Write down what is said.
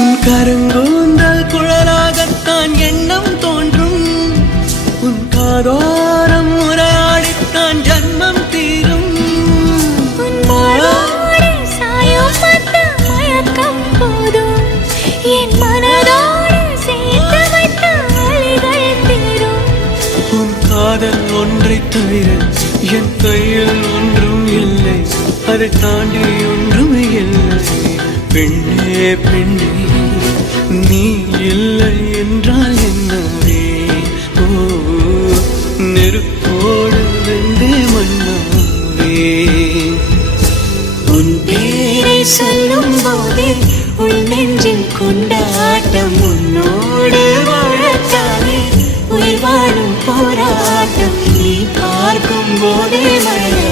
உன் கருங்கூந்தல் குழலாகத்தான் எண்ணம் தோன்றும். உன் காதோரம் உரையாடித்தான் ஜன்மம் தீரும். என் மனதோடு சேர்த்து வைத்த வழிகள் தீரும். உன் காதல் ஒன்றை தவிர என் கையில் ஒன்றும் இல்லை, அதை தாண்டி ஒன்றும் இல்லை. பெண்ணே பெண்ணே நீ இல்லை என்றால் என்னவே? ஓ நெருப்போடு வெந்தே மண்ணாவே. உன் பேரை சொல்லும் போதே உள் நெஞ்சில் கொண்டாட்டம். உன்னோடு வாழத்தானே உயிர் வாழும் போராட்டம். நீ பார்க்கும் போதே மழை